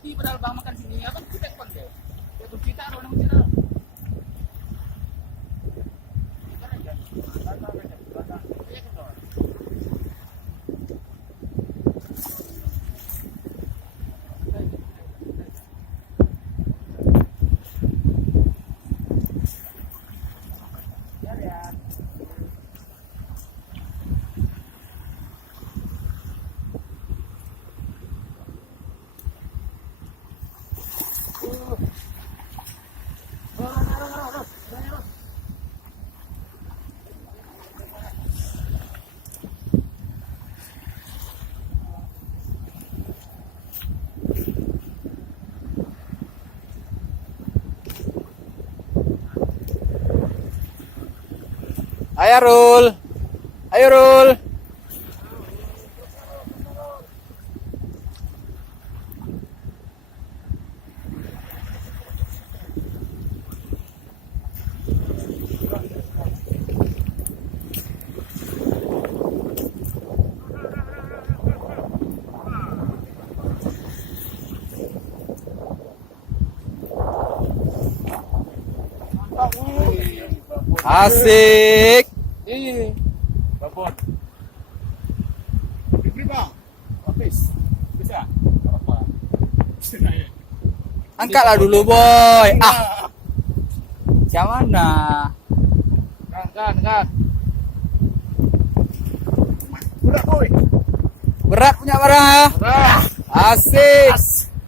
tadi padahal bang makan sini apa kita kon deh. Ya tuh kita ada nama kita. Ayo Rul. Ayo Rul. Asik. Ini babon. Ini bang, habis. Bisa? Gak apa. Angkatlah dulu boy. Ah. Yang mana? Kan. Udah boy. Berat punya barang. Udah. Asik.